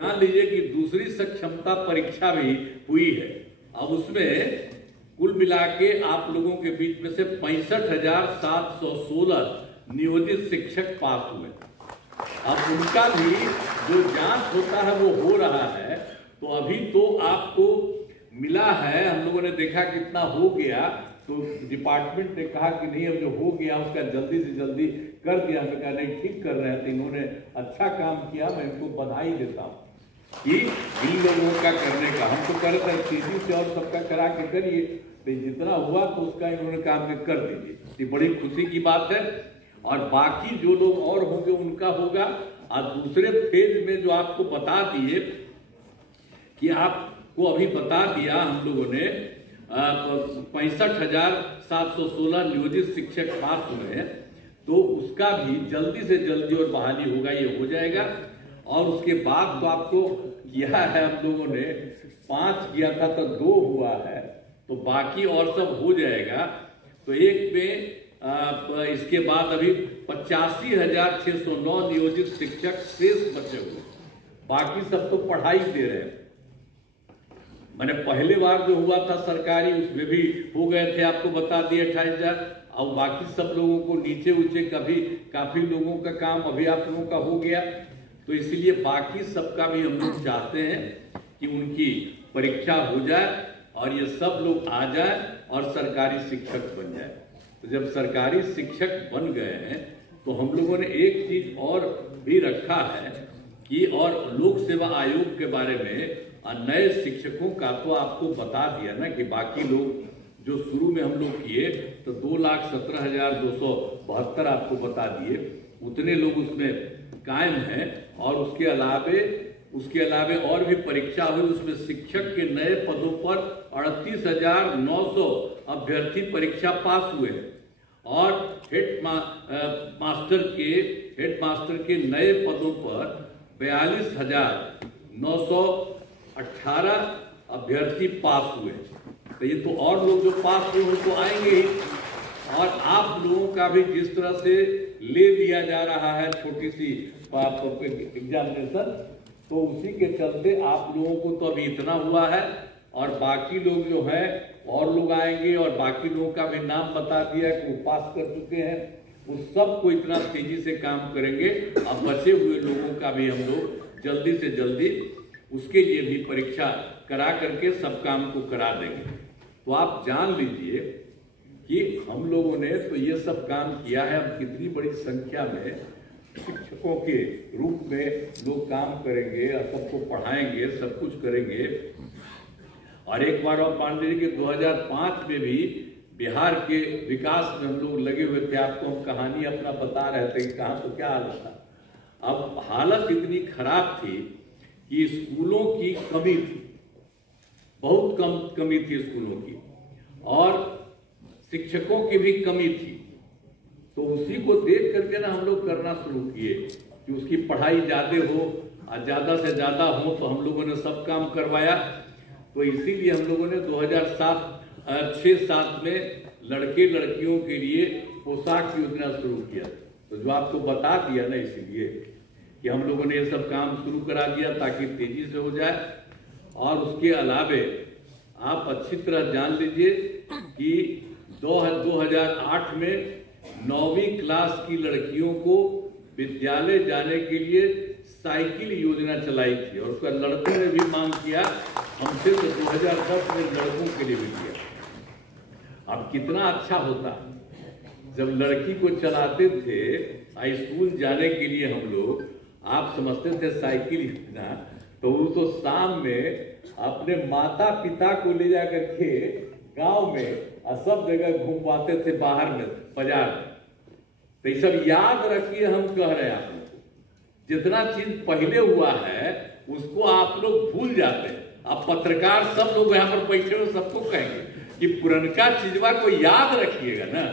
मान लीजिए कि दूसरी सक्षमता परीक्षा भी हुई है। अब उसमें कुल मिला के आप लोगों के बीच में से 65,716 नियोजित शिक्षक पास हुए। अब उनका भी जो जांच होता है वो हो रहा है। तो अभी तो आपको मिला है, हम लोगों ने देखा कितना हो गया, तो डिपार्टमेंट ने कहा कि नहीं अब जो हो गया उसका जल्दी से जल्दी कर दिया। हमें कहा नहीं ठीक कर रहे हैं, तो इन्होंने अच्छा काम किया, मैं इनको बधाई देता हूँ कि इन लोगों का करने का। हम तो कर रहे तेजी से और सबका करा के करिए, तो जितना हुआ तो उसका इन्होंने काम कर दीजिए, ये बड़ी खुशी की बात है। और बाकी जो लोग और होंगे उनका होगा। और दूसरे फेज में जो आपको बता दिए कि आपको अभी बता दिया हम लोगों ने 65,716 नियोजित शिक्षक पास हुए हैं, तो उसका भी जल्दी से जल्दी और बहाली होगा, ये हो जाएगा। और उसके बाद तो आपको किया है हम लोगों ने 5 किया था तो 2 हुआ है, तो बाकी और सब हो जाएगा। तो एक में इसके बाद अभी 85,609 नियोजित शिक्षक शेष बचे हुए, बाकी सब तो पढ़ाई दे रहे हैं। मैंने पहले बार जो हुआ था सरकारी उसमें भी हो गए थे, आपको बता दिए 28,000। और बाकी सब लोगों को नीचे ऊंचे काफी लोगों का काम अभी आप लोगों का हो गया। तो इसलिए बाकी सबका भी हम लोग चाहते हैं कि उनकी परीक्षा हो जाए और ये सब लोग आ जाए और सरकारी शिक्षक बन जाए। तो जब सरकारी शिक्षक बन गए हैं तो हम लोगों ने एक चीज और भी रखा है कि और लोक सेवा आयोग के बारे में नए शिक्षकों का तो आपको बता दिया ना कि बाकी लोग जो शुरू में हम लोग किए तो 2,17,272 आपको बता दिए, उतने लोग उसमें कायम हैं। और उसके अलावे और भी परीक्षा हुई, उसमें शिक्षक के नए पदों पर 38,900 अभ्यर्थी परीक्षा पास हुए और हेड मास्टर के नए पदों पर 42,918 अभ्यर्थी पास हुए। तो ये तो और लोग जो पास हुए हैं तो आएंगे ही। और आप लोगों का भी जिस तरह से ले दिया जा रहा है छोटी सी एग्जामिनेशन, तो उसी के चलते आप लोगों को तो अभी इतना हुआ है और बाकी लोग जो है और लोग आएंगे और बाकी लोगों का भी नाम बता दिया कि वो पास कर चुके हैं, उस सब को इतना तेजी से काम करेंगे। अब बचे हुए लोगों का भी हम लोग जल्दी से जल्दी उसके लिए भी परीक्षा करा करके सब काम को करा देंगे। तो आप जान लीजिए कि हम लोगों ने तो ये सब काम किया है। अब कितनी बड़ी संख्या में शिक्षकों के रूप में लोग काम करेंगे और सबको पढ़ाएंगे, सब कुछ करेंगे। और एक बार और मान लीजिए कि 2005 में भी बिहार के विकास में हम लोग लगे हुए थे, आपको हम कहानी अपना बता रहे थे कि कहाँ तो क्या हालत था। अब हालत इतनी खराब थी कि स्कूलों की कमी थी, बहुत कमी थी स्कूलों की, और शिक्षकों की भी कमी थी। तो उसी को देख करके ना हम लोग करना शुरू किए कि उसकी पढ़ाई ज्यादा हो और ज्यादा से ज्यादा हो, तो हम लोगों ने सब काम करवाया। तो इसीलिए हम लोगों ने 2006-7 में लड़के लड़कियों के लिए पोशाक योजना शुरू किया। तो जो आपको बता दिया ना, इसीलिए कि हम लोगों ने ये सब काम शुरू करा दिया ताकि तेजी से हो जाए। और उसके अलावे आप अच्छी तरह जान लीजिए कि 2008 में 9वीं क्लास की लड़कियों को विद्यालय जाने के लिए साइकिल योजना चलाई थी और उसका लड़कों ने भी मांग किया हमसे, तो 2010 में लड़कों के लिए भी किया। अब कितना अच्छा होता जब लड़की को चलाते थे स्कूल जाने के लिए हम लोग, आप समझते थे साइकिल योजना, तो वो तो शाम में अपने माता पिता को ले जाकर के गांव में सब जगह घूमवाते थे, बाहर में बाजार में। तो ये सब याद रखिए, हम कह रहे हैं आप लोग को, जितना चीज पहले हुआ है उसको आप लोग भूल जाते हैं। अब पत्रकार सब लोग यहाँ पर बैठे हुए सबको कहेंगे कि पुरनका चीजवा को याद रखिएगा ना,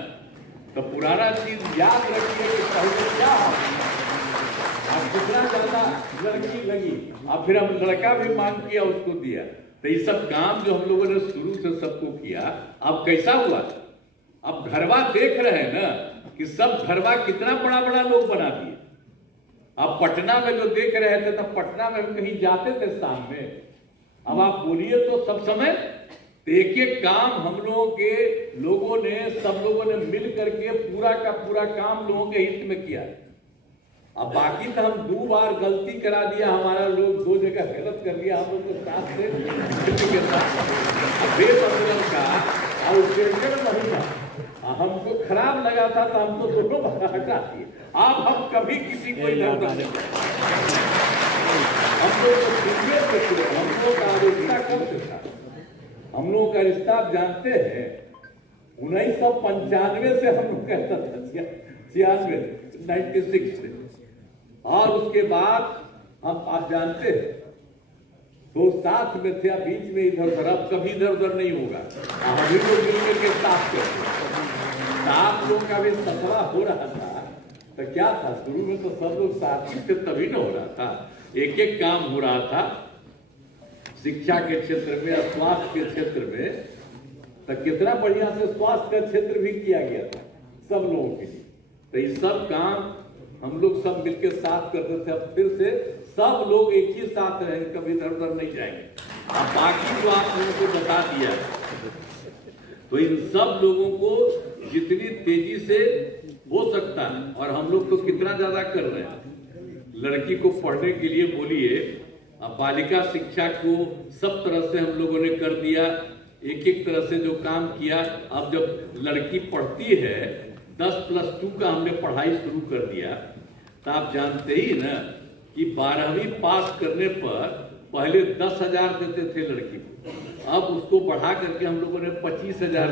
तो पुराना चीज याद रखिए कि पहले क्या हो। अब कितना ज्यादा लड़की लगी, अब फिर हम लड़का भी मांग किया, उसको दिया। तो ये सब काम जो हम लोगों ने शुरू से सबको किया, अब कैसा हुआ? अब घरवा देख रहे हैं ना कि सब घरवा कितना बड़ा बड़ा लोग बना दिए। अब पटना में जो देख रहे थे, तब पटना में हम कहीं जाते थे शाम में, अब आप बोलिए तो सब समय तो एक एक काम हम लोगों के सब लोगों ने मिल करके पूरा का पूरा काम लोगों के हित में किया। अब बाकी तो हम 2 बार गलती करा दिया, हमारा लोग 2 जगह गलत कर दिया, हम लोग के साथ से बेमतलब का और टेंशन नहीं था, हमको खराब लगा था तो हम तो दोनों बार हटा दिए। अब हम कभी किसी को इधर नहीं, हम लोग तो हम लोग का रिश्ता कब से था, हम लोगों का रिश्ता आप जानते हैं 1995 से हम लोग कहता था, 96 से, और उसके बाद हम आप जानते हैं तो साथ में थे, बीच में इधर उधर, अब कभी इधर उधर नहीं होगा। हम ही लोग मिलकर के साथ करते, साथ लोग का भी सफरा हो रहा था तो क्या था, शुरू में तो सब लोग साथ ही थे तभी न हो रहा था, एक एक काम हो रहा था। शिक्षा के क्षेत्र में, स्वास्थ्य के क्षेत्र में तो कितना बढ़िया से स्वास्थ्य का क्षेत्र भी किया गया था सब लोगों के लिए। तो ये सब काम हम लोग सब मिलकर साथ करते थे। अब फिर से सब लोग एक ही साथ रहेंगे, कभी इधर उधर नहीं जाएंगे। अब बाकी जो आप लोगों को बता दिया, तो इन सब लोगों को जितनी तेजी से हो सकता है, और हम लोग तो कितना ज्यादा कर रहे हैं, लड़की को पढ़ने के लिए बोलिए, अब बालिका शिक्षा को सब तरह से हम लोगों ने कर दिया, एक एक तरह से जो काम किया। अब जब लड़की पढ़ती है 10+2 का हमने पढ़ाई शुरू कर दिया, तो आप जानते ही ना कि 12वीं पास करने पर पहले 10,000 देते थे लड़की को, अब उसको बढ़ा करके हम लोगों ने 25,000